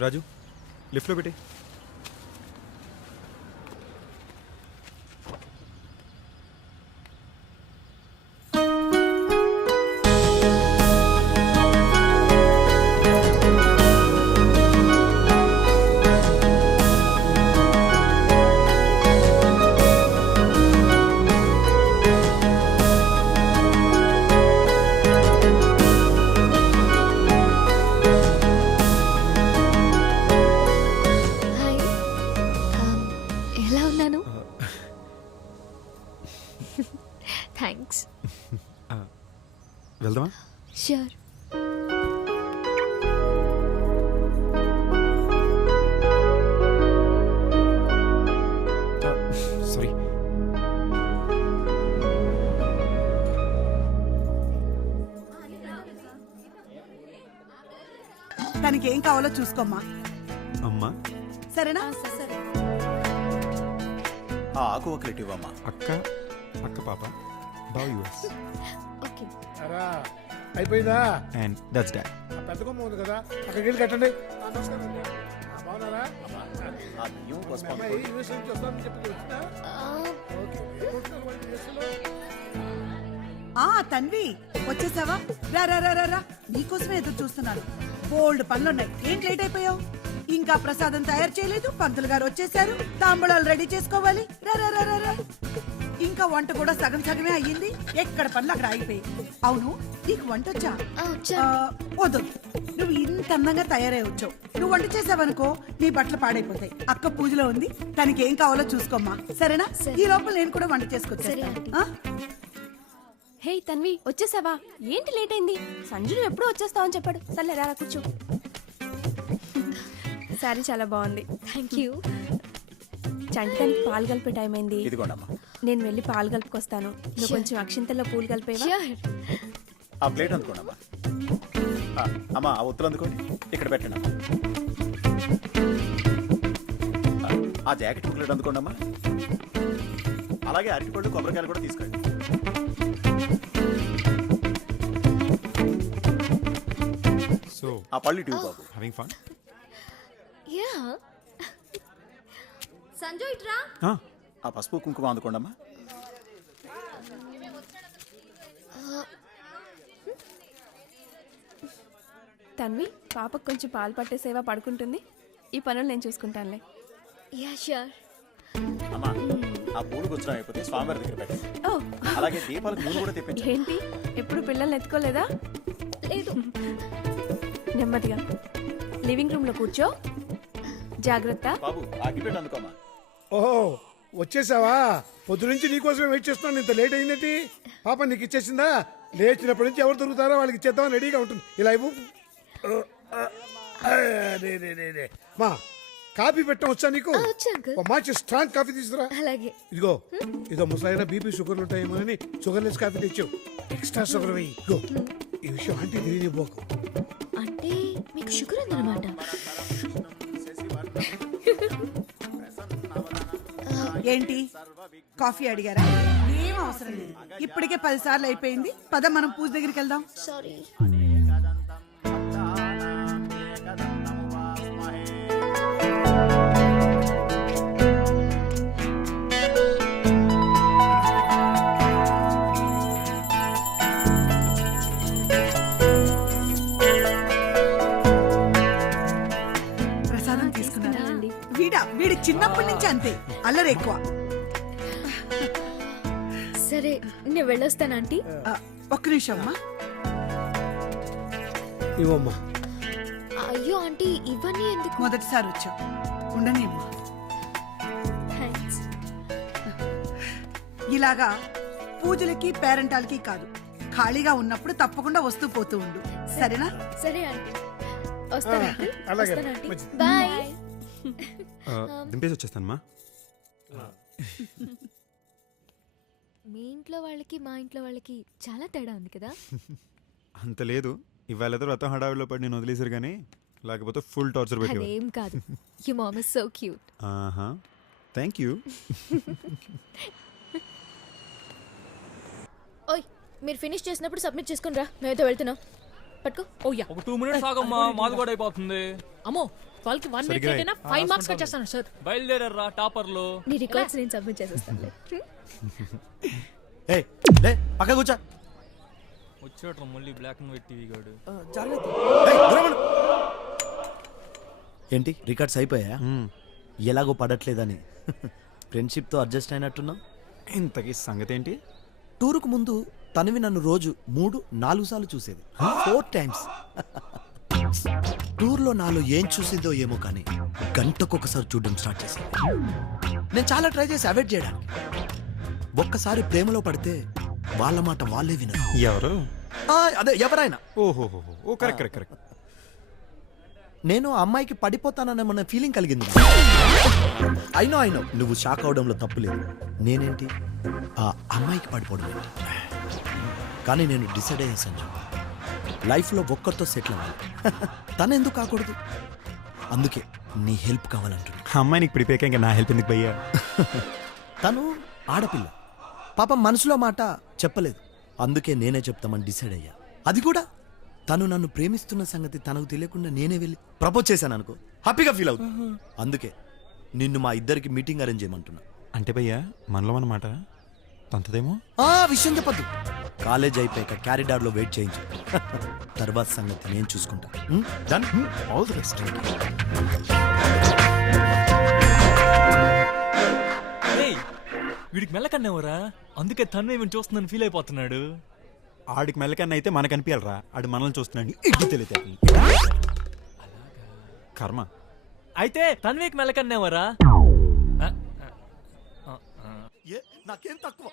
రాజు లిఫ్ట్లో పెట్టి. హాయ్, ఎలా ఉన్నాను? థ్యాంక్స్. వెళ్దామా? ష్యూర్. సారీ. తనకి ఏం కావాలో చూసుకోమ్మా, అమ్మా, సరేనా? ఆ ఆకు ఒకటి ఇవ్వమ్మా. అక్క, అక్క పాప, బావ్ యూఎస్, ఓకే. అరా అయిపోయిందా? And that's dad. ఆ పెద్ద కొమ్మ ఉంది కదా, అక్కడికి వెళ్ళి కట్టండి. నమస్కారం అండి. బాగున్నారా? ఆ బియ్యం పసుపు అమ్మాయి యూఎస్ నుంచి వస్తానని చెప్పి వచ్చిందా? ఓకే. ఎప్పుడు వచ్చినారు వాళ్ళు యూఎస్లో? ఆ తన్వి వచ్చేసావా? రా రా రా రా రా, నీకోసమే ఎదురు చూస్తున్నాను. బోల్డ్ పనులున్నాయి. ఏం లేట్ అయిపోయావు? ఇంకా ప్రసాదం తయారు చేయలేదు, పంతులు గారు వచ్చేసారు, తాంబూలాలు రెడీ చేసుకోవాలి. రా రా రా రా రా. ఇంకా వంట కూడా సగం సగమే అయ్యింది. ఎక్కడ పనులు అక్కడ ఆగిపోయి. అవును, నీకు వంట వచ్చా? వద్దు, నువ్వు ఇంత అందంగా తయారై వచ్చావు. నువ్వు వంట చేసావనుకో నీ బట్టలు పాడైపోతాయి. అక్క పూజలో ఉంది, తనకి ఏం కావాలో చూసుకోమ్మా, సరేనా? సరే. ఈ లోపల నేను కూడా వంట సరే, చేసుకొచ్చేస్తాను. ఆంటీ. ఆ? హే తన్వి, వచ్చేసావా? ఏంటి లేట్ అయింది? సంజును ఎప్పుడు వచ్చేస్తావని చెప్పాడు. సర్లే రా కూర్చో. సారీ చాలా బాగుంది. Thank you. చంటి దానికి పాలు కలిపే టైం అయింది. ఇదిగోండమ్మా. నేను వెళ్ళి పాలు కలుపుకొస్తాను. నువ్వు కొంచెం అక్షింతల్లో పూలు కలిపేవా? ష్యూర్. ఆ ప్లేట్ అందుకోండమ్మా. అమ్మా ఆ ఒత్తులు అందుకోండి, ఇక్కడ పెట్టండి అమ్మా. ఆ జాకెట్ ప్లేట్ అందుకోండమ్మా. అలాగే అరటిపళ్ళు కొబ్బరికాయలు కూడా తీసుకోండి. సో ఆ పళ్ళు ఇటు బాబు. Having fun? యా. సంజు ఇట్రా. ఆ పసుపు కుంకుమ అందుకోండమ్మా. తన్వి, పాపకు కొంచెం పాలు పట్టేసేవా? పడుకుంటుంది. ఈ పనులు నేను చూసుకుంటానులే. Yeah sure. అమ్మా ఆ పూలు గుచ్చడం అయిపోతే స్వామివారి దగ్గర పెట్టండి. ఓ అలాగే దీపాలకు నూనె కూడా తెప్పించండి. ఏంటి, ఎప్పుడు పిల్లల్ని ఎత్తుకోలేదా? లేదు. నెమ్మదిగా లివింగ్ రూమ్ లో కూర్చో. జాగ్రత్త. బాబు ఆ అగ్గిపెట్టి అందుకోమ్మా. ఓహో వచ్చేసావా? పొద్దు నుంచి నీకోసమే వెయిట్ చేస్తున్నాను. ఇంత లేట్ అయిందంటే పాప నీకు ఇచ్చేసిందా? లేచినప్పటి నుంచి ఎవరు దొరుకుతారో వాళ్ళకి ఇచ్చేద్దామని రెడీగా ఉంటుంది. ఇలా ఇవ్వు. మా కాఫీ పెట్టడం వచ్చా నీకు? వచ్చు అంకుల్. ఓ మంచి స్ట్రాంగ్ కాఫీ తీసుకురా. అలాగే. ఇదిగో ఇదో ముసలైన బీపీ షుగర్లు ఉంటాయేమో అని షుగర్లెస్ కాఫీ తెచ్చావు. ఎక్స్ట్రా షుగర్ వెయ్యి. ఇదిగో ఈ విషయం అంటే తెలియనివ్వకు. అంటే మీకు షుగర్ ఉందన్నమాట. ఏంటి కాఫీ అడిగారా? ఏం అవసరం లేదు, ఇప్పటికే 10 సార్లు అయిపోయింది. పద మనం పూజ దగ్గరికి వెళ్దాం. సారీ. ప్రసాదం తీసుకున్నారా? వీడి చిన్నప్పటి నుంచి అంతే, అల్లరి ఎక్కువ. సరే నేను వెళ్ళొస్తాను ఆంటీ. ఒక్క నిమిషం అమ్మా. ఇవ్వమ్మా. అయ్యో ఆంటీ, ఇవన్నీ ఎందుకు? మొదటిసారి వచ్చావు, ఉండని అమ్మా. థ్యాంక్స్. ఇలాగా పూజలకి పేరెంటాలకి కాదు, ఖాళీగా ఉన్నప్పుడు తప్పకుండా వస్తూ పోతూ ఉండు, సరేనా? సరే ఆంటీ, వస్తాను అంకుల్. అలాగే. వస్తాను ఆంటీ. మంచిది. బాయ్. దింపేసి వచ్చేస్తానమ్మా. మీ ఇంట్లో వాళ్ళకి మా ఇంట్లో వాళ్ళకి చాలా తేడా ఉంది కదా. అంత లేదు, ఇవాళ ఏదో రథం హడావిలో పడి నేను వదిలేసారు కానీ లేకపోతే ఫుల్ టార్చర్ పెట్టేవారు. అదేం కాదు. You mom is so cute. ఆహా, థ్యాంక్ యూ. ఓయ్, మీరు ఫినిష్ చేసినప్పుడు సబ్మిట్ చేసుకుని రా, మేమైతే వెళ్తున్నాం. పట్టుకో. ఒక 2 మినిట్స్ ఆగమ్మా, మాది కూడా అయిపోతుంది. అమ్మో వాళ్ళకి 1 మినిట్ సరిగ్గా లేట్ అయినా 5 మార్క్స్ కట్ చేస్తాను సార్. బయలుదేరరా టాపర్లు. నీ రికార్డ్స్ నేను సబ్మిట్ చేసేస్తాను. ఏ లే పక్క కూర్చో. వచ్చేట్రా మళ్ళీ బ్లాక్ అండ్ వైట్ టీవీ గాడు. ఏయ్, దూరం ఉండు. ఏంటి రికార్డ్స్ అయిపోయా? ఎలాగో పడట్లేదని ఫ్రెండ్షిప్తో అడ్జస్ట్ అయినట్టున్నావు. ఇంతకీ సంగతి ఏంటి? టూరుకు ముందు తనవి నన్ను రోజు 3-4 సార్లు చూసేది. 4 టైమ్స్. టూర్లో నాలో ఏం చూసిందో ఏమో కానీ గంటకొకసారి చూడడం స్టార్ట్ చేసింది. నేను చాలా ట్రై చేసి అవాయిడ్ చేయడానికి. ఒక్కసారి ప్రేమలో పడితే వాళ్ళ మాట వాళ్ళే వినరు. ఎవరు? అదే ఎవరైనా. ఓహో ఓ కరెక్ట్ కరెక్ట్ కరెక్ట్. నేను ఆ అమ్మాయికి పడిపోతానన్న ఫీలింగ్ కలిగింది. అయినో నువ్వు షాక్ అవడంలో తప్పు లేదు. నేనేంటి ఆ అమ్మాయికి పడిపోవడం ఏంటి? కానీ నేను డిసైడ్ అయ్యా సంజు, లైఫ్లో ఒక్కరితో సెటిల్ అవ్వాలి. తను ఎందుకు కాకూడదు? అందుకే నీ హెల్ప్ కావాలంటున్నా. అమ్మాయి నీకు ప్రిపేర్ ఇంకా నా హెల్ప్ ఎందుకు భయ్యా? తను ఆడపిల్ల, పాపం మనసులో మాట చెప్పలేదు. అందుకే నేనే చెప్తామని డిసైడ్ అయ్యా. అది కూడా తను నన్ను ప్రేమిస్తున్న సంగతి తనకు తెలియకుండా నేనే వెళ్ళి ప్రపోజ్ చేశాను అనుకో, హ్యాపీగా ఫీల్ అవుతుంది. అందుకే నిన్ను మా ఇద్దరికి మీటింగ్ అరేంజ్ చేయమంటున్నా. అంటే భయ్యా మనలో అన్నమాట తంతదేమో. ఆ విషయం చెప్పద్దు. కాలేజ్ అయిపోయాక క్యారిడార్ లో వెయిట్ చేయించు. తర్వాత సంగతి నేను చూసుకుంటా. డన్. All the best. ఏయ్, వీడికి మెల్లకన్నేవరా, అందుకే తను ఏమి చూస్తుందని ఫీల్ అయిపోతున్నాడు. ఆడికి మెల్లకన్నా అయితే మనకు అనిపించాలరా, ఆడు మనల్ని చూస్తున్నాడు. ఇడ్డు తెలియదు కర్మ. అయితే తన్వీకి మెల్లకన్నేవరా. నాకేం తక్కువ.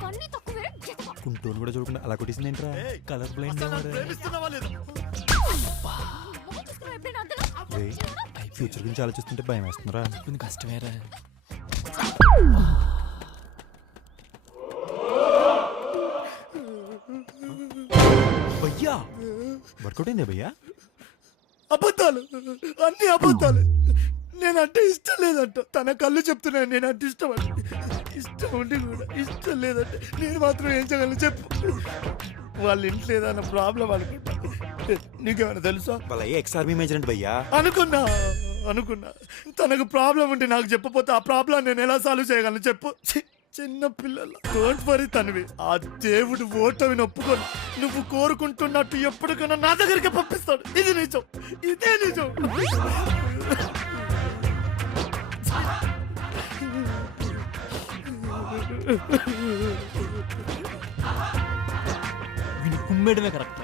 కన్నీ తక్కువే. కుంటూరు కూడా చూడకుండా అలా కొట్టేసింది ఏంట్రా? కలర్ బ్లైండ్ ఫ్యూచర్ గురించి ఆలోచిస్తుంటే భయం వేస్తుందిరా. కష్టమేరా. భయ్యా వర్కౌట్ అయిందే భయ్యా? అబద్ధాలు, అన్ని అబద్ధాలు. నేనంటే ఇష్టం లేదంట. తన కళ్ళు చెప్తున్నాను నేనంటే ఇష్టం అంటే. ఇష్టం ఉండి కూడా ఇష్టం లేదంటే నేను మాత్రం ఏం చేయగలను చెప్పు. వాళ్ళ ఇంట్లో ఏదైనా ప్రాబ్లం అనుకుంటా. నీకేమైనా తెలుసా? వాళ్ళ ఎక్స్ ఆర్మీ మేజర్ అంటే భయ్యా. అనుకున్నా తనకు ప్రాబ్లం ఉంటే నాకు చెప్పపోతే ఆ ప్రాబ్లం నేను ఎలా సాల్వ్ చేయగలను చెప్పు. చిన్న పిల్లలు. డోంట్ వరీ తనవి. ఆ దేవుడు ఓటమిని ఒప్పుకొని నువ్వు కోరుకుంటున్నట్టు ఎప్పటికైనా నా దగ్గరికి పంపిస్తాడు. ఇది నిజం, ఇదే నిజం. వీడిని కుమ్మేయడమే కరెక్ట్.